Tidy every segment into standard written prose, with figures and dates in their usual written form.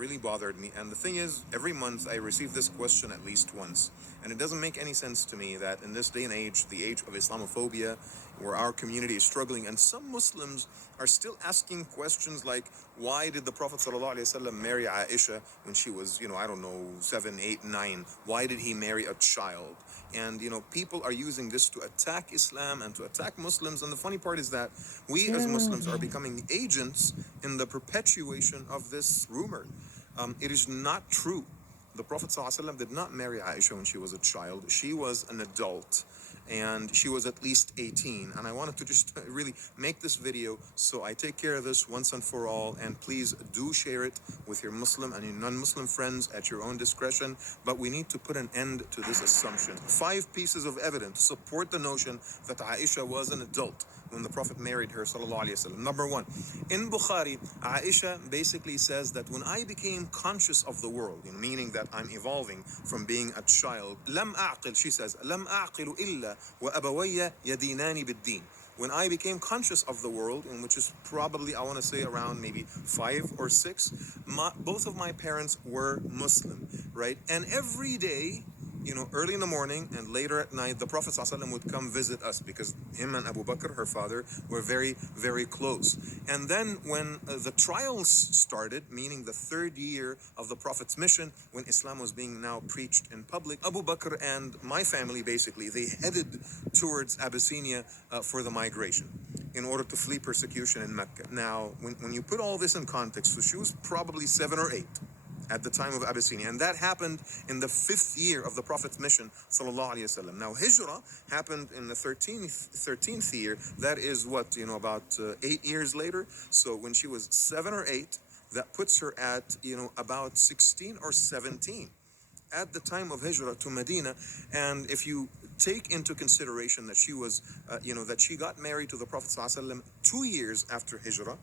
really bothered me. And the thing is, every month I receive this question at least once. And it doesn't make any sense to me that in this day and age, the age of Islamophobia, where our community is struggling, and some Muslims are still asking questions like, why did the Prophet ﷺ marry Aisha when she was, I don't know, 7, 8, 9? Why did he marry a child? And, people are using this to attack Islam and to attack Muslims. And the funny part is that we as Muslims are becoming agents in the perpetuation of this rumor. It is not true. The Prophet ﷺ did not marry Aisha when she was a child. She was an adult and she was at least 18. And I wanted to just really make this video so I take care of this once and for all. And please do share it with your Muslim and your non-Muslim friends at your own discretion. But we need to put an end to this assumption. 5 pieces of evidence to support the notion that Aisha was an adult when the Prophet married her, sallallahu alaihi wasallam. Number 1, in Bukhari, Aisha basically says that when I became conscious of the world, meaning that I'm evolving from being a child, lam a'qil, she says, lam a'qilu illa wa abawayya yadinani bid-din. When I became conscious of the world, and which is probably, I want to say around maybe 5 or 6, both of my parents were Muslim, right? And every day, early in the morning and later at night, the Prophet ﷺ would come visit us because him and Abu Bakr, her father, were very, very close. And then when the trials started, meaning the 3rd year of the Prophet's mission, when Islam was being now preached in public, Abu Bakr and my family, basically, they headed towards Abyssinia for the migration in order to flee persecution in Mecca. Now, when you put all this in context, so she was probably 7 or 8 at the time of Abyssinia. And that happened in the 5th year of the Prophet's mission, sallallahu alaihi wasallam. Now, Hijrah happened in the 13th year. That is what, about 8 years later. So when she was 7 or 8, that puts her at, about 16 or 17 at the time of Hijrah to Medina. And if you take into consideration that she was, that she got married to the Prophet ﷺ 2 years after Hijrah,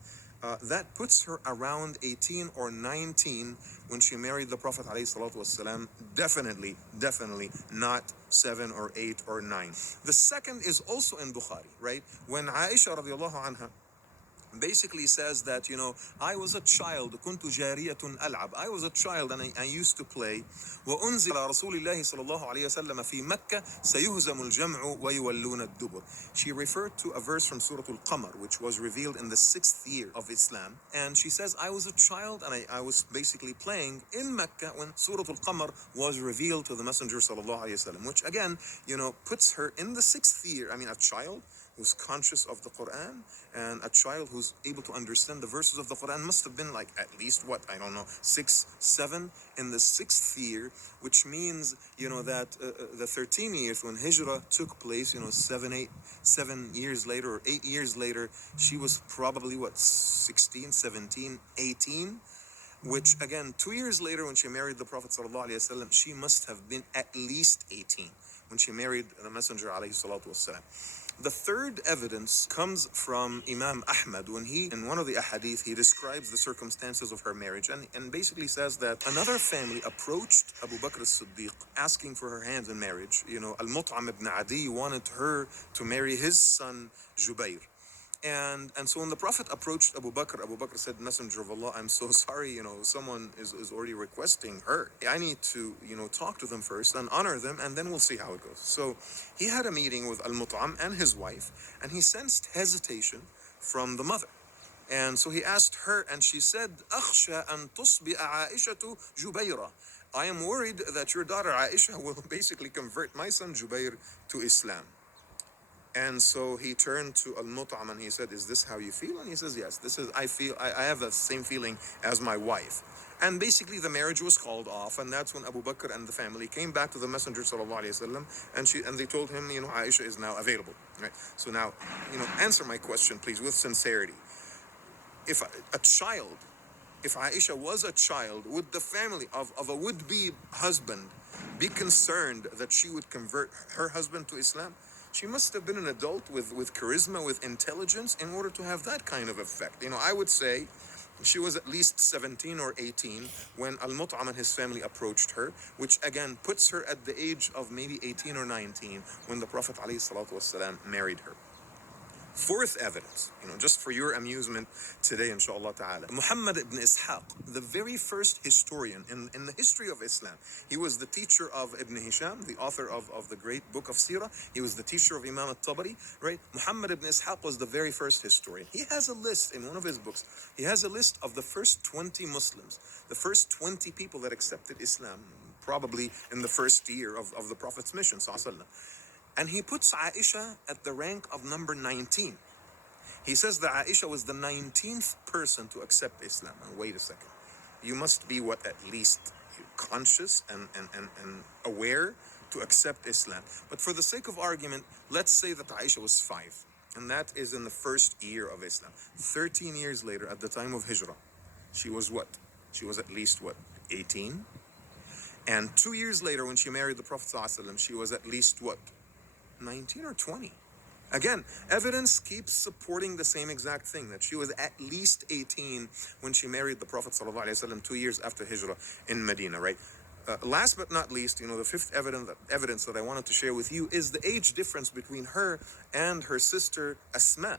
that puts her around 18 or 19 when she married the Prophet ﷺ. Definitely not 7 or 8 or 9. The second is also in Bukhari, right? When Aisha radiallahu anha basically says that, I was a child, كنت جارية ألعب. I was a child and I used to play. وأنزل على رسول الله صلى الله عليه وسلم في مكة سيهزم الجمع ويولون الدبر. She referred to a verse from Surah Al-Qamar, which was revealed in the 6th year of Islam. And she says, I was a child and I was basically playing in Mecca when Surah Al-Qamar was revealed to the Messenger صلى الله عليه وسلم, which again, puts her in the 6th year. I mean, a child who's conscious of the Quran and a child who's able to understand the verses of the Quran must have been like at least 6, 7 in the 6th year, which means, that the 13 years when Hijrah took place, 7 years later or 8 years later, she was probably 16, 17, 18, which again, 2 years later when she married the Prophet ﷺ, she must have been at least 18 when she married the Messenger ﷺ. The third evidence comes from Imam Ahmad when he, in one of the ahadith, he describes the circumstances of her marriage and basically says that another family approached Abu Bakr as-Siddiq asking for her hand in marriage. Al-Mut'am ibn Adi wanted her to marry his son Jubair. And so when the Prophet approached Abu Bakr said, Messenger of Allah, I'm so sorry, someone is already requesting her. I need to, talk to them first and honor them, and then we'll see how it goes. So he had a meeting with Al-Mut'am and his wife, and he sensed hesitation from the mother. And so he asked her, and she said, أخشى أن تصبح عائشة جبيرة. I am worried that your daughter Aisha will basically convert my son Jubair to Islam. And so he turned to Al-Mut'am and he said, is this how you feel? And he says, yes, I have the same feeling as my wife. And basically the marriage was called off, and that's when Abu Bakr and the family came back to the Messenger ﷺ, and they told him, Aisha is now available. Right? So now, answer my question, please, with sincerity. If Aisha was a child, would the family of a would-be husband be concerned that she would convert her husband to Islam? She must have been an adult with charisma, with intelligence, in order to have that kind of effect. I would say she was at least 17 or 18 when Al-Mut'am and his family approached her, which again puts her at the age of maybe 18 or 19 when the Prophet ﷺ married her. Fourth evidence, just for your amusement today, inshallah ta'ala. Muhammad ibn Ishaq, the very first historian in the history of Islam. He was the teacher of Ibn Hisham, the author of the great book of Sirah. He was the teacher of Imam al-Tabari, right? Muhammad ibn Ishaq was the very first historian. He has a list in one of his books. He has a list of the first 20 Muslims, the first 20 people that accepted Islam, probably in the first year of the Prophet's mission, sallallahu alaihi wasallam. And he puts Aisha at the rank of number 19. He says that Aisha was the 19th person to accept Islam. And wait a second. You must be what, at least conscious and aware to accept Islam. But for the sake of argument, let's say that Aisha was 5. And that is in the first year of Islam. 13 years later, at the time of Hijrah, she was what? She was at least what? 18? And 2 years later, when she married the Prophet ﷺ, she was at least what? 19 or 20. Again, evidence keeps supporting the same exact thing, that she was at least 18 when she married the Prophet ﷺ 2 years after Hijrah in Medina, right? Last but not least, the fifth evidence that I wanted to share with you is the age difference between her and her sister Asma.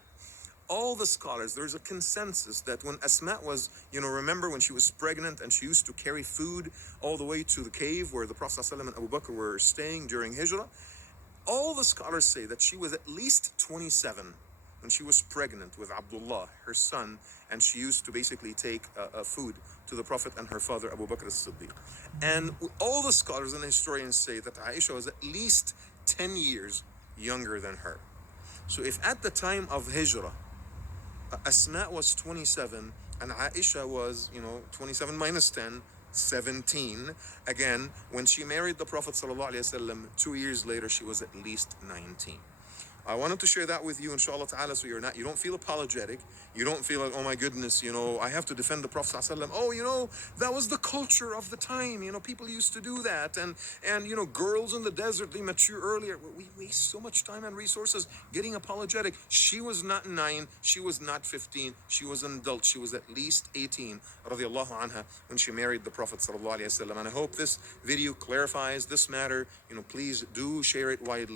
All the scholars, there's a consensus that when Asma was, remember when she was pregnant and she used to carry food all the way to the cave where the Prophet ﷺ and Abu Bakr were staying during Hijrah, all the scholars say that she was at least 27 when she was pregnant with Abdullah, her son, and she used to basically take food to the Prophet and her father, Abu Bakr as-Siddiq. And all the scholars and historians say that Aisha was at least 10 years younger than her. So if at the time of Hijrah, Asma was 27 and Aisha was, 27 minus 10, 17. Again, when she married the Prophet ﷺ, 2 years later, she was at least 19. I wanted to share that with you, inshallah ta'ala, so you don't feel apologetic. You don't feel like, oh my goodness, I have to defend the Prophet ﷺ. Oh, that was the culture of the time. People used to do that. And girls in the desert, they mature earlier. We waste so much time and resources getting apologetic. She was not 9. She was not 15. She was an adult. She was at least 18, radiallahu anha, when she married the Prophet ﷺ. And I hope this video clarifies this matter. Please do share it widely.